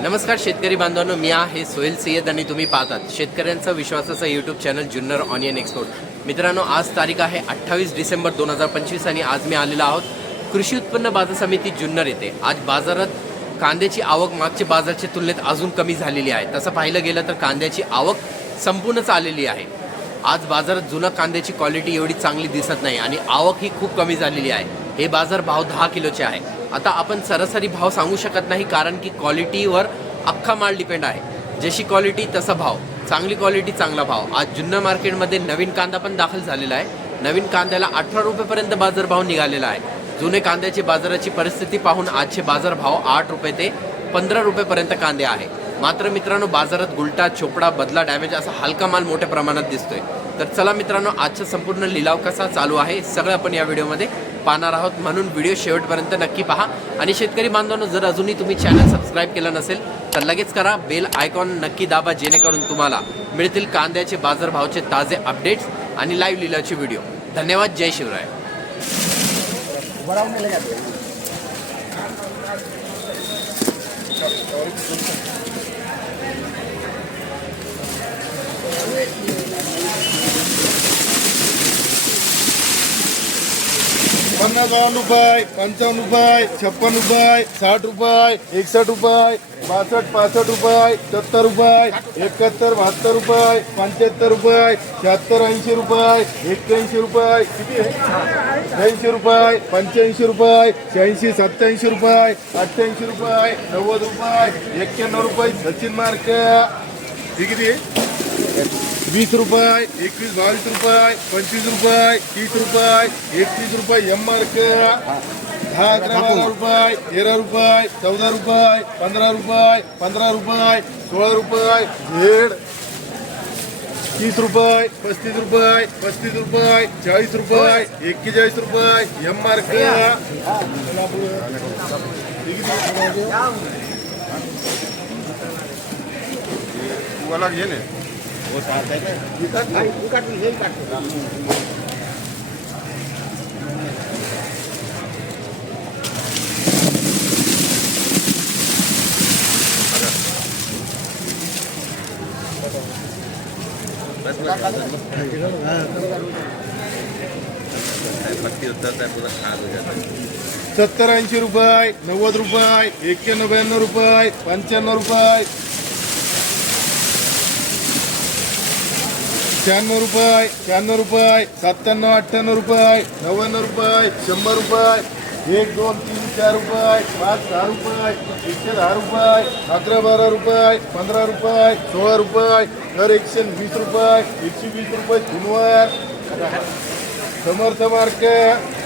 नमस्कार शेतकरी बांधवांनो मी आहे सोहेल सय्यद आणि तुम्ही पाहतात शेतकऱ्यांचा विश्वासाचा YouTube channel Junnar onion export मित्रांनो आज तारीख आहे अठ्ठावीस डिसेंबर दोन हजार पंचवीस आणि आज मी आलेलो आहोत कृषी उत्पन्न बाजार समिती जुन्नर येथे. आज बाजारात कांद्याची आवक मागच्या बाजारच्या तुलनेत अजून कमी झालेली आहे. तसं पाहिलं गेलं तर कांद्याची आवक संपूर्णच आलेली आहे. आज बाजारात जुना कांद्याची क्वालिटी एवढी चांगली दिसत नाही आणि आवक ही खूप कमी झालेली आहे. हे बाजार भाव दहा किलोचे आहे. आता आपण सरासरी भाव सांगू शकत नाही कारण की क्वालिटीवर अख्खा माल डिपेंड आहे. जशी क्वालिटी तसा भाव. चांगली क्वालिटी चांगला भाव. आज जुन्या मार्केटमध्ये नवीन कांदा पण दाखल झालेला आहे. नवीन कांद्याला अठरा रुपयेपर्यंत बाजारभाव निघालेला आहे. जुने कांद्याची बाजाराची परिस्थिती पाहून आजचे बाजारभाव आठ रुपये ते पंधरा रुपयेपर्यंत कांदे आहे. मात्र मित्रांनो बाजारात गुलटा चोपडा बदला डॅमेज असा हलका माल मोठ्या प्रमाणात दिसतोय. तर चला मित्रांनो आजचा संपूर्ण लिलाव कसा चालू आहे सगळं आपण या व्हिडिओमध्ये पाहणार आहोत. म्हणून व्हिडिओ शेवटपर्यंत नक्की पहा. आणि शेतकरी बांधवांनो जर अजूनही तुम्ही चॅनल सबस्क्राईब केलं नसेल तर लगेच करा. बेल आयकॉन नक्की दाबा जेणेकरून तुम्हाला मिळतील कांद्याचे बाजारभावचे ताजे अपडेट्स आणि लाईव्ह लिलावचे व्हिडिओ धन्यवाद. जय शिवराय. पन्नास बावन्न रुपये पंचावन्न रुपये छप्पन रुपये साठ रुपये एकसष्ट रुपये बासष्ट पासष्ट रुपये सत्तर रुपये एकाहत्तर बहात्तर रुपये पंच्याहत्तर रुपये शहात्तर ऐंशी रुपये एक्क्याऐंशी रुपये किती ऐंशी रुपये पंच्याऐंशी रुपये शहाऐंशी सत्याऐंशी रुपये अठ्ठ्याऐंशी रुपये नव्वद रुपये एक्क्याण्णव रुपये सचिन मार्क. ही किती? वीस रुपये, एकवीस, बावीस रुपये, पंचवीस रुपये, तीस रुपये, एकतीस रुपये एम अकरा, बारा रुपये, तेरा रुपये, चौदा रुपये, पंधरा रुपये पंधरा रुपये, सोळा रुपये झेड तीस रुपये, पस्तीस रुपये पस्तीस रुपये, चाळीस रुपये, एक्केचाळीस रुपये एम मार्क मला घे ना. सत्तर ऐंशी रुपये नव्वद रुपये एक्क्याण्णव ब्याण्णव रुपये पंच्याण्णव रुपये. शहाण्णव रुपये शहाण्णव रुपये सत्त्याण्णव अठ्ठ्याण्णव रुपये नव्याण्णव रुपये शंभर रुपये एक दोन तीन चार रुपये पाच सहा रुपये एकशे दहा रुपये अकरा बारा रुपये पंधरा रुपये सोळा रुपये दर एकशे वीस रुपये एकशे वीस रुपये तीनवर समर्थ मार्केट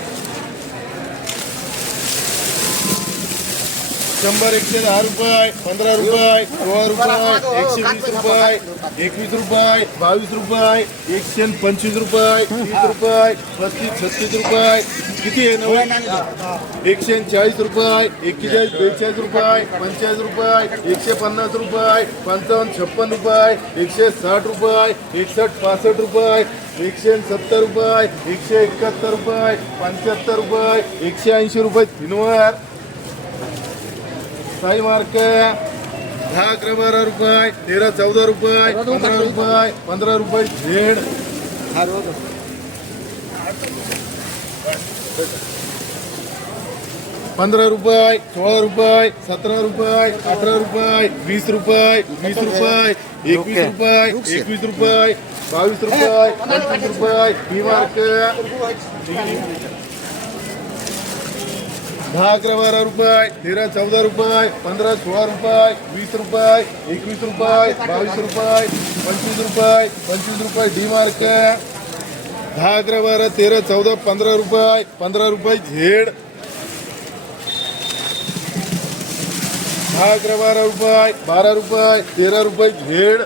शंभर एकशे दहा रुपये पंधरा रुपये सोळा रुपये एकशे वीस रुपये एकवीस रुपये बावीस रुपये एकशे पंचवीस रुपये तीस रुपये पस्तीस छत्तीस रुपये किती आहे? नव्वद? एकशे चाळीस रुपये एक्केचाळीस बेचाळीस रुपये पंचेचाळीस रुपये एकशे पन्नास रुपये पंचावन्न छप्पन रुपये एकशे साठ रुपये एकसष्ट पासष्ट रुपये एकशे सत्तर रुपये एकशे एकाहत्तर रुपये पंच्याहत्तर रुपये एकशे ऐंशी रुपये. तीनवर साई मार्क दहा अकरा बारा रुपये तेरा चौदा रुपये पंधरा रुपये पंधरा रुपये झेड पंधरा रुपये सोळा रुपये सतरा रुपये अठरा रुपये वीस रुपये वीस रुपये एकवीस रुपये एकवीस रुपये बावीस रुपये पंचवीस रुपये ही मार्क. दहा अकरा बारा रुपये तेरा चौदा रुपये पंधरा सोळा रुपये वीस रुपये एकवीस रुपये बावीस रुपये पंचवीस रुपये पंचवीस रुपये डी मार्क दहा अकरा बारा तेरा चौदा पंधरा रुपये पंधरा रुपये झेड. दहा अकरा बारा रुपये बारा रुपये तेरा रुपये झेड.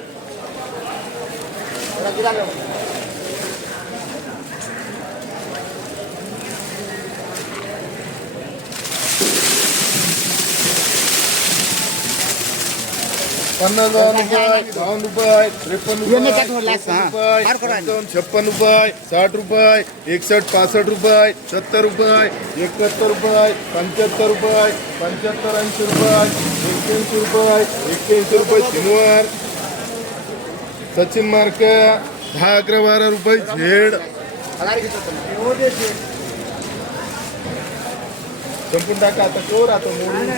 पन्नास रुपये बावन्न रुपये त्रेपन्न रुपये छप्पन रुपये साठ रुपये एकसष्ट पासष्ट रुपये सत्तर रुपये एकाहत्तर रुपये पंच्याहत्तर रुपये पंच्याहत्तर ऐंशी रुपये एक्क्याऐंशी रुपये एक्क्याऐंशी रुपये शनिवार सचिन मार्क दहा अकरा बारा रुपये झेड. संपून टाका आता चोर आता मोडून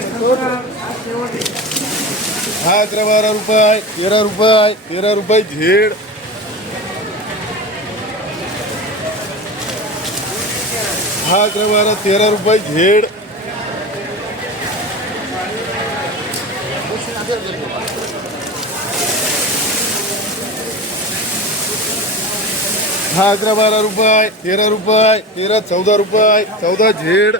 हा अकरा बारा रुपये तेरा रुपये तेरा रुपये झेड. हा अकरा बारा तेरा रुपये झेड. हा अकरा बारा रुपये तेरा रुपये तेरा चौदा रुपये चौदा झेड.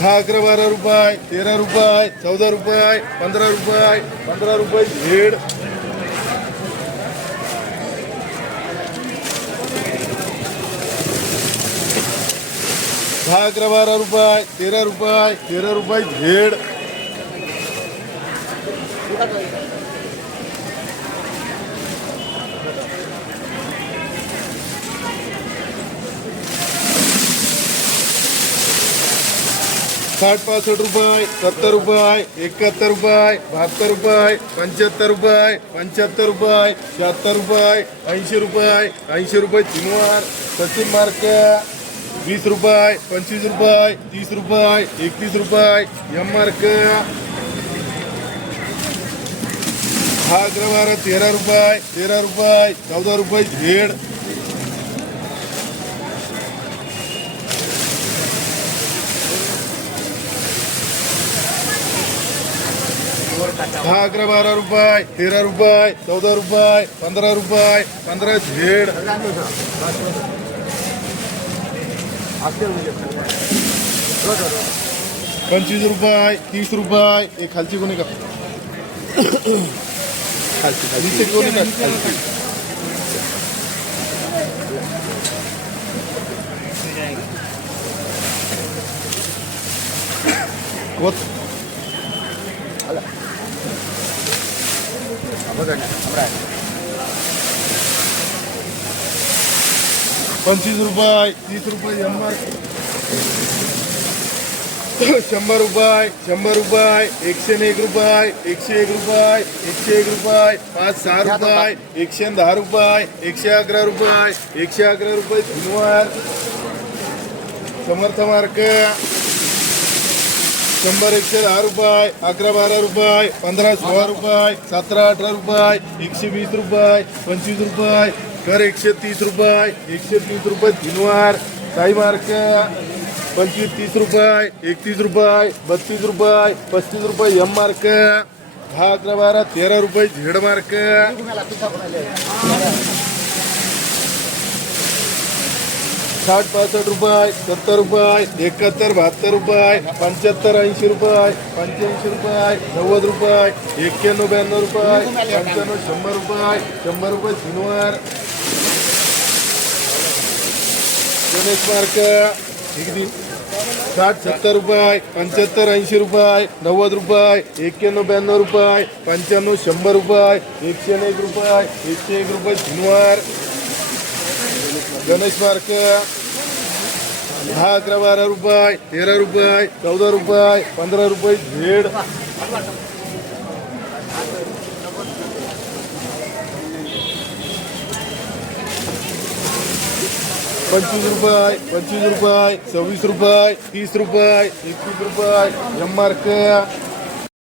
दहा अकरा बारा रुपये तेरा रुपये चौदा रुपये पंधरा रुपये पंधरा रुपये झेड दहा अकरा बारा रुपये तेरा रुपये तेरा रुपये झेड साठ पासष्ट रुपये सत्तर रुपये एकाहत्तर रुपये बहात्तर रुपये पंच्याहत्तर रुपये पंच्याहत्तर रुपये शहात्तर रुपये ऐंशी रुपये ऐंशी रुपये तीनवार सचिन मार्क वीस रुपये पंचवीस रुपये तीस रुपये एकतीस रुपये एम मार्क. हा अकरा तेरा रुपये तेरा रुपये चौदा रुपये झेड. दहा अकरा बारा रुपये तेरा रुपये चौदा रुपये पंधरा रुपये पंधरा झेड. पंचवीस रुपये तीस रुपये. एक खालची कोणी का? खालची कोणी का? खालची. कोत पंचवीस रुपये तीस रुपये शंभर. शंभर रुपये शंभर रुपये एकशे एक रुपये एकशे एक रुपये एकशे एक रुपये पाच सहा रुपये एकशे दहा रुपये एकशे अकरा रुपये एकशे अकरा रुपये धन्यवाद समर्थ मार्क. शंभर एकशे दहा रुपये अकरा बारा रुपये पंधरा सोळा रुपये सतरा अठरा रुपये एकशे वीस रुपये पंचवीस रुपये कर एकशे तीस रुपये एकशे तीस रुपये तीनवार साई मार्क पंचवीस तीस रुपये एकतीस रुपये बत्तीस रुपये पस्तीस रुपये एम मार्क दहा अकरा बारा तेरा रुपये झेड मार्क. साठ पासष्ट रुपये सत्तर रुपये एकाहत्तर बहात्तर रुपये पंच्याहत्तर ऐंशी रुपये पंच्याऐंशी रुपये नव्वद रुपये एक्क्याण्णव ब्याण्णव रुपये पंच्याण्णव शंभर रुपये शंभर रुपये शनिवार गणेश मार्क किती साठ सत्तर रुपये पंच्याहत्तर ऐंशी रुपये नव्वद रुपये एक्क्याण्णव ब्याण्णव रुपये पंच्याण्णव शंभर रुपये एकशे एक रुपये एकशे एक रुपये शनिवार गणेश मार्क दहा अकरा बारा रुपये तेरा रुपये चौदा रुपये पंधरा रुपये झेड पंचवीस रुपये पंचवीस रुपये सव्वीस रुपये तीस रुपये एकतीस रुपये एम आर